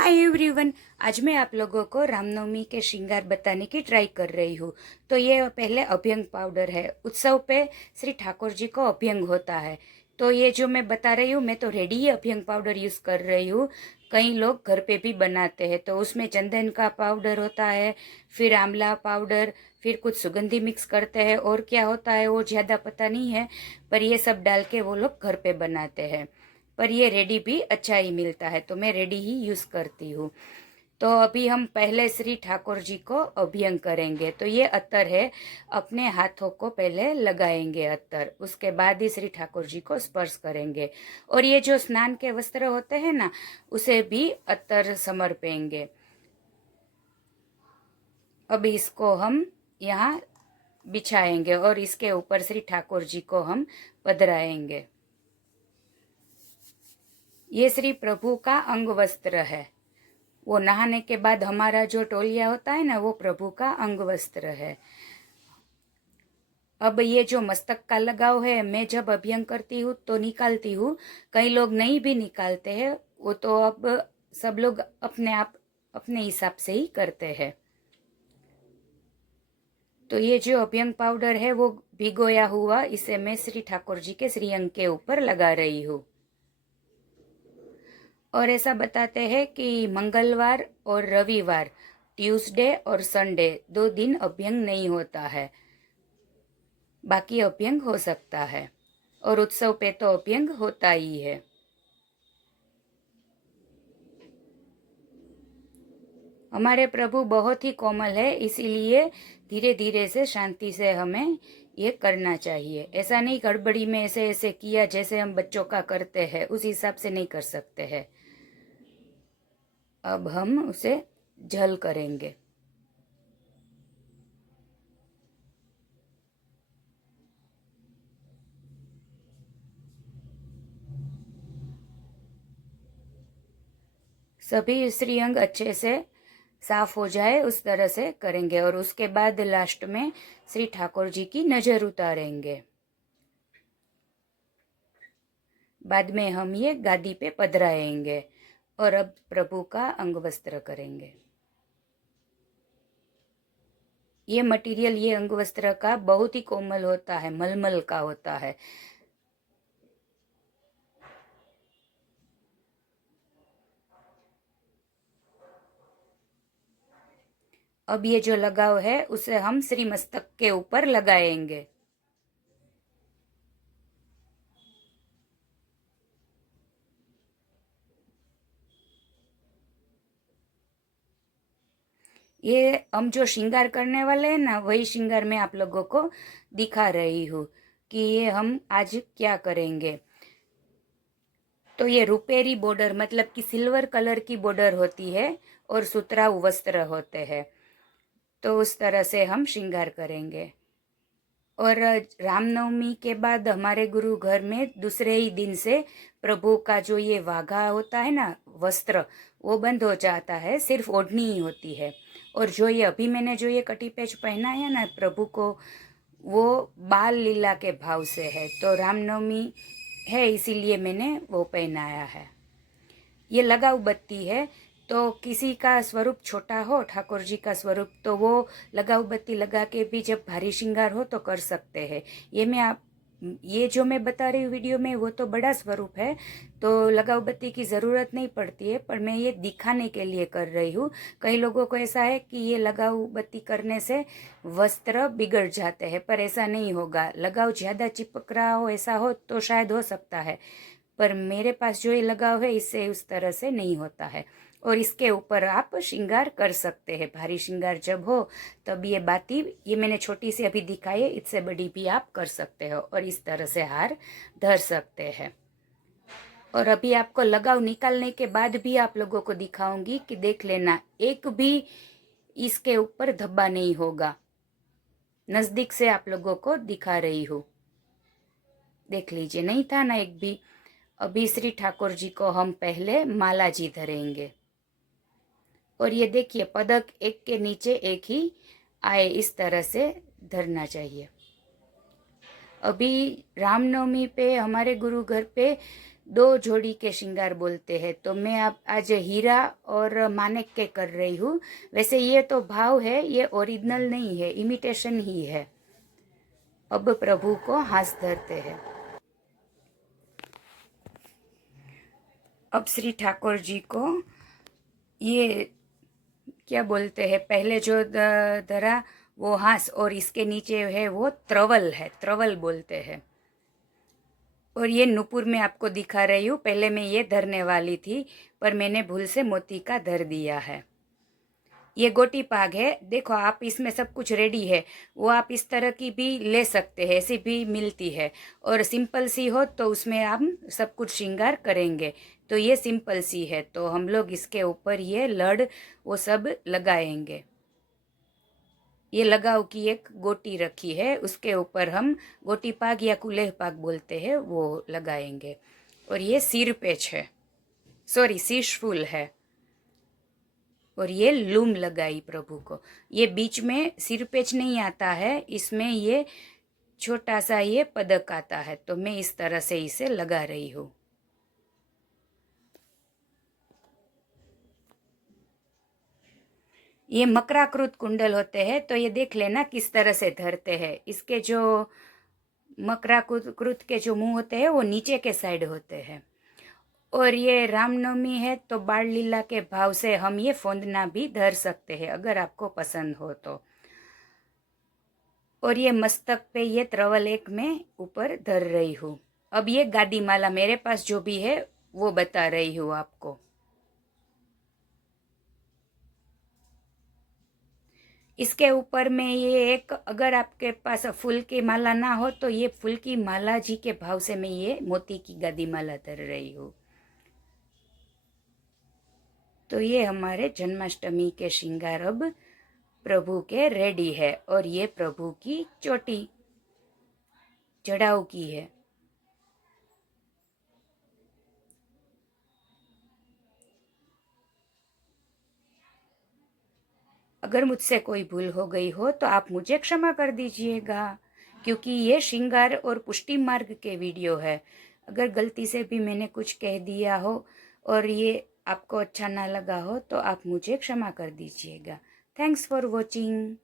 Hi everyone, आज मैं आप लोगों को रामनवमी के श्रृंगार बताने की ट्राई कर रही हूँ। तो ये पहले अभ्यंग पाउडर है। उत्सव पे श्री ठाकुर जी को अभ्यंग होता है। तो ये जो मैं बता रही हूँ, मैं तो रेडी ही अभ्यंग पाउडर यूज़ कर रही हूँ। कई लोग घर पे भी बनाते हैं, तो उसमें चंदन का पाउडर होता है, फिर आंवला पाउडर, फिर कुछ सुगंधी मिक्स करते हैं, और क्या होता है वो ज़्यादा पता नहीं है, पर ये सब डाल के वो लोग घर पे बनाते हैं। पर ये रेडी भी अच्छा ही मिलता है, तो मैं रेडी ही यूज़ करती हूँ। तो अभी हम पहले श्री ठाकुर जी को अभ्यंग करेंगे। तो ये अत्तर है, अपने हाथों को पहले लगाएंगे अत्तर, उसके बाद ही श्री ठाकुर जी को स्पर्श करेंगे। और ये जो स्नान के वस्त्र होते हैं ना, उसे भी अत्तर समर्पेंगे। अब इसको हम यहाँ बिछाएंगे और इसके ऊपर श्री ठाकुर जी को हम पधराएंगे। ये श्री प्रभु का अंग वस्त्र है। वो नहाने के बाद हमारा जो टोलिया होता है ना, वो प्रभु का अंग वस्त्र है। अब ये जो मस्तक का लगाव है, मैं जब अभ्यंग करती हूँ तो निकालती हूँ, कई लोग नहीं भी निकालते हैं। वो तो अब सब लोग अपने आप अपने हिसाब से ही करते हैं। तो ये जो अभ्यंग पाउडर है वो भिगोया हुआ, इसे मैं श्री ठाकुर जी के श्रीअंग के ऊपर लगा रही हूँ। और ऐसा बताते हैं कि मंगलवार और रविवार, ट्यूसडे और संडे 2 दिन अभ्यंग नहीं होता है, बाकी अभ्यंग हो सकता है। और उत्सव पे तो अभ्यंग होता ही है। हमारे प्रभु बहुत ही कोमल है, इसीलिए धीरे धीरे से शांति से हमें ये करना चाहिए। ऐसा नहीं गड़बड़ी में ऐसे ऐसे किया जैसे हम बच्चों का करते हैं, उस हिसाब से नहीं कर सकते हैं। अब हम उसे झल करेंगे। सभी श्रीअंग अच्छे से साफ हो जाए उस तरह से करेंगे। और उसके बाद लास्ट में श्री ठाकुर जी की नजर उतारेंगे। बाद में हम ये गादी पे पधराएंगे और अब प्रभु का अंग वस्त्र करेंगे। ये मटेरियल, ये अंग वस्त्र का बहुत ही कोमल होता है, मलमल का होता है। अब ये जो लगाव है उसे हम श्री मस्तक के ऊपर लगाएंगे। ये हम जो श्रृंगार करने वाले हैं ना, वही श्रृंगार मैं आप लोगों को दिखा रही हूँ कि ये हम आज क्या करेंगे। तो ये रुपेरी बॉर्डर, मतलब कि सिल्वर कलर की बॉर्डर होती है और सुतराउ वस्त्र होते हैं। तो उस तरह से हम श्रृंगार करेंगे। और रामनवमी के बाद हमारे गुरु घर में दूसरे ही दिन से प्रभु का जो ये वाघा होता है ना, वस्त्र, वो बंद हो जाता है, सिर्फ ओढ़नी ही होती है। और जो ये अभी मैंने जो ये कटी पेच पहनाया ना प्रभु को, वो बाल लीला के भाव से है। तो रामनवमी है इसीलिए मैंने वो पहनाया है। ये लगाव बत्ती है। तो किसी का स्वरूप छोटा हो, ठाकुर जी का स्वरूप, तो वो लगाव बत्ती लगा के भी जब भारी श्रृंगार हो तो कर सकते हैं। ये जो मैं बता रही हूँ वीडियो में, वो तो बड़ा स्वरूप है, तो लगाव बत्ती की ज़रूरत नहीं पड़ती है, पर मैं ये दिखाने के लिए कर रही हूँ। कई लोगों को ऐसा है कि ये लगाव बत्ती करने से वस्त्र बिगड़ जाते हैं, पर ऐसा नहीं होगा। लगाव ज़्यादा चिपक रहा हो, ऐसा हो तो शायद हो सकता है, पर मेरे पास जो ये लगाव है इससे उस तरह से नहीं होता है। और इसके ऊपर आप श्रृंगार कर सकते हैं। भारी श्रृंगार जब हो तब ये बाती, ये मैंने छोटी सी अभी दिखाई है, इससे बड़ी भी आप कर सकते हो और इस तरह से हार धर सकते हैं। और अभी आपको लगाव निकालने के बाद भी आप लोगों को दिखाऊंगी कि देख लेना, एक भी इसके ऊपर धब्बा नहीं होगा। नजदीक से आप लोगों को दिखा रही हूँ, देख लीजिए, नहीं था ना एक भी। अभी श्री ठाकुर जी को हम पहले माला जी धरेंगे। और ये देखिए, पदक एक के नीचे एक ही आए, इस तरह से धरना चाहिए। अभी रामनवमी पे हमारे गुरु घर पे दो जोड़ी के श्रृंगार बोलते हैं। तो मैं आज हीरा और मानिक के कर रही हूँ। वैसे ये तो भाव है, ये ओरिजिनल नहीं है, इमिटेशन ही है। अब प्रभु को हाथ धरते हैं। अब श्री ठाकुर जी को ये क्या बोलते हैं, पहले जो धरा वो हाथ, और इसके नीचे है वो त्रवल है, त्रवल बोलते हैं। और ये नुपुर में आपको दिखा रही हूँ। पहले मैं ये धरने वाली थी, पर मैंने भूल से मोती का धर दिया है। ये गोटी पाग है। देखो, आप इसमें सब कुछ रेडी है। वो आप इस तरह की भी ले सकते हैं, ऐसी भी मिलती है। और सिंपल सी हो तो उसमें हम सब कुछ श्रृंगार करेंगे। तो ये सिंपल सी है, तो हम लोग इसके ऊपर ये लड़ वो सब लगाएंगे। ये लगाव की एक गोटी रखी है, उसके ऊपर हम गोटी पाग या कुलेह पाग बोलते हैं वो लगाएंगे। और ये सिर पेच है, सॉरी शीशफूल है। और ये लूम लगाई प्रभु को। ये बीच में सिर पेच नहीं आता है, इसमें ये छोटा सा ये पदक आता है। तो मैं इस तरह से इसे लगा रही हूँ। ये मकराकृत कुंडल होते हैं, तो ये देख लेना किस तरह से धरते हैं। इसके जो मकराकृत के जो मुंह होते हैं वो नीचे के साइड होते हैं। और ये रामनवमी है, तो बाल लीला के भाव से हम ये फोंदना भी धर सकते हैं, अगर आपको पसंद हो तो। और ये मस्तक पे ये त्रवल एक में ऊपर धर रही हूँ। अब ये गादी माला मेरे पास जो भी है वो बता रही हूँ आपको। इसके ऊपर में ये एक, अगर आपके पास फूल की माला ना हो तो ये फूल की माला जी के भाव से मैं ये मोती की गादी माला धर रही हूँ। तो ये हमारे जन्माष्टमी के श्रृंगार अब प्रभु के रेडी है। और ये प्रभु की चोटी जड़ाऊ की है। अगर मुझसे कोई भूल हो गई हो तो आप मुझे क्षमा कर दीजिएगा, क्योंकि ये श्रृंगार और पुष्टि मार्ग के वीडियो है। अगर गलती से भी मैंने कुछ कह दिया हो और ये आपको अच्छा ना लगा हो तो आप मुझे क्षमा कर दीजिएगा। Thanks for watching.